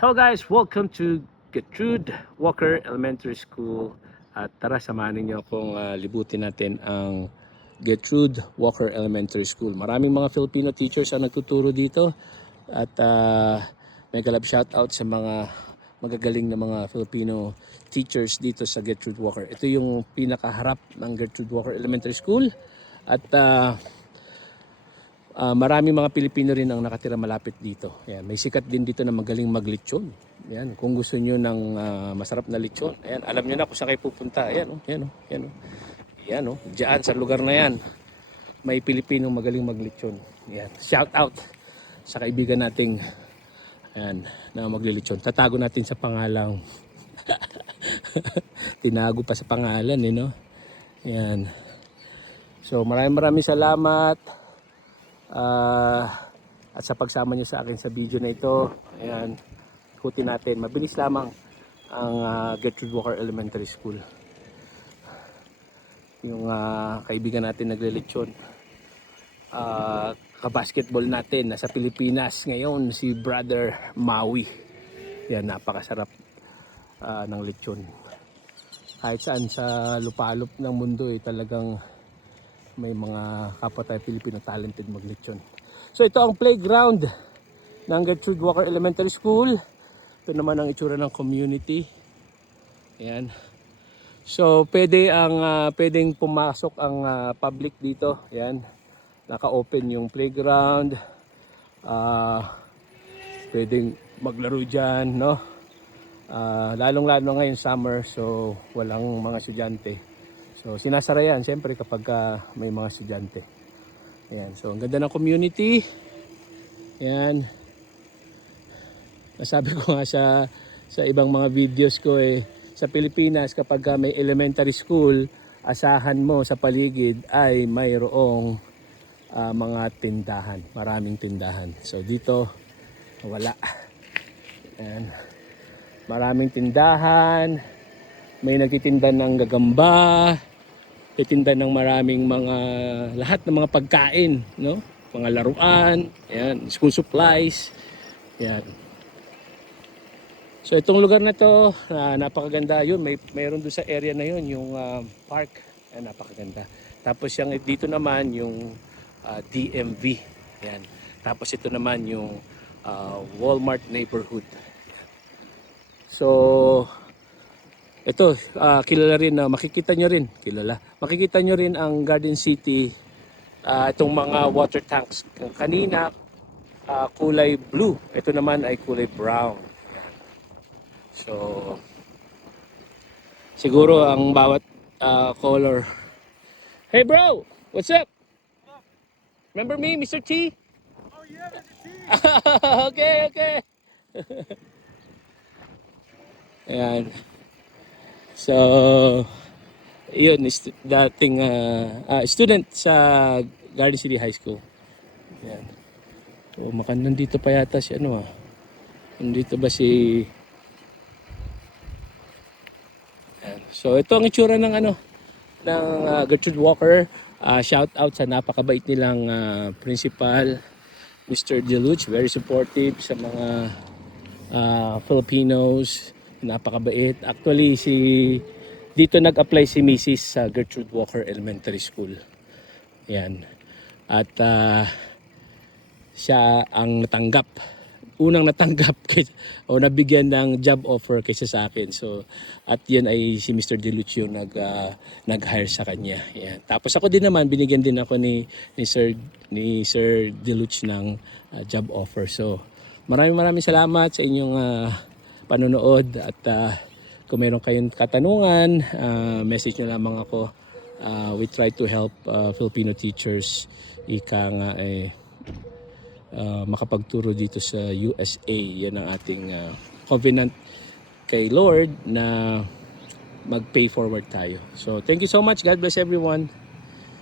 Hello guys, welcome to Gertrude Walker Elementary School. At tara, samahan niyo akong libutin natin ang Gertrude Walker Elementary School. Maraming mga Filipino teachers ang nagtuturo dito. At mega love shout out sa mga magagaling na mga Filipino teachers dito sa Gertrude Walker. Ito yung pinakaharap ng Gertrude Walker Elementary School. At maraming mga Pilipino rin ang nakatira malapit dito. Ayan, may sikat din dito na magaling maglitsyon. Ayan, kung gusto niyo ng masarap na litsyon, ayan, alam niyo na kung saan kayo pupunta. Ayan, oh, ayan, oh, ayan, oh. Ayan, oh, diyan sa lugar na yan, may Pilipinong magaling maglitsyon. Ayan, shout out sa kaibigan nating ayan, na maglilitsyon. Tatago natin sa pangalang tinago pa sa pangalan, no? Ayan. So, maraming salamat. At sa pagsama nyo sa akin sa video na ito. Ayan, ikutin natin, mabilis lamang ang Gertrude Walker Elementary School. Yung kaibigan natin naglilitsyon, kabasketball natin nasa Pilipinas ngayon, si Brother Maui. Yan, napakasarap ng litsyon. Kahit saan sa lupalop ng mundo talagang may mga kapwa tayo Pilipino talented maglitsyon. So ito ang playground ng Gertrude Walker Elementary School. Ito naman ang itsura ng community. Ayan. So pwedeng pumasok ang public dito. Ayan. Naka-open yung playground. Pwedeng maglaro dyan, no? Lalong-lalo ngayon summer, so walang mga estudyante. So sinasara yan siyempre kapag may mga estudyante. Ayan, so ang ganda ng community. Ayan. Nasabi ko nga sa ibang mga videos ko sa Pilipinas kapag may elementary school, asahan mo sa paligid ay mayroong mga tindahan, maraming tindahan. So dito wala. Ayan. Maraming tindahan, may nagtitinda ng gagamba, titinda ng maraming mga lahat ng mga pagkain, no? Mga laruan, ayan, school supplies. Ayan. So itong lugar na to, napakaganda yun. Mayroon doon sa area na yun, yung park. Ayan, napakaganda. Tapos yung dito naman yung DMV. Ayan. Tapos ito naman yung Walmart neighborhood. So ito, kilala rin na makikita nyo rin, makikita nyo rin ang Garden City, itong mga water tanks. Kanina, kulay blue, ito naman ay kulay brown. So, siguro ang bawat color. Hey bro, what's up? Remember me, Mr. T? Oh yeah, Mr. T. Okay. Ayan. So, yun, dating student sa Garden City High School. Yan. So, nandito pa yata si nandito ba si... Yan. So, ito ang itsura ng ng Gertrude Walker. Shout out sa napakabait nilang principal, Mr. Deluch, very supportive sa mga Filipinos. Napakabait. Actually, dito nag-apply si Mrs. sa Gertrude Walker Elementary School. Yan. At siya ang natanggap. Unang natanggap o nabigyan ng job offer kaysa sa akin. So, at yan ay si Mr. Deluch yung nag-hire sa kanya. Yan. Tapos ako din naman, binigyan din ako ni Sir Deluch ng job offer. So, maraming salamat sa inyong panonood at kung meron kayong katanungan, message nyo lamang ako. We try to help Filipino teachers makapagturo dito sa USA. Yan ang ating covenant kay Lord na mag-pay forward tayo. So thank you so much. God bless everyone.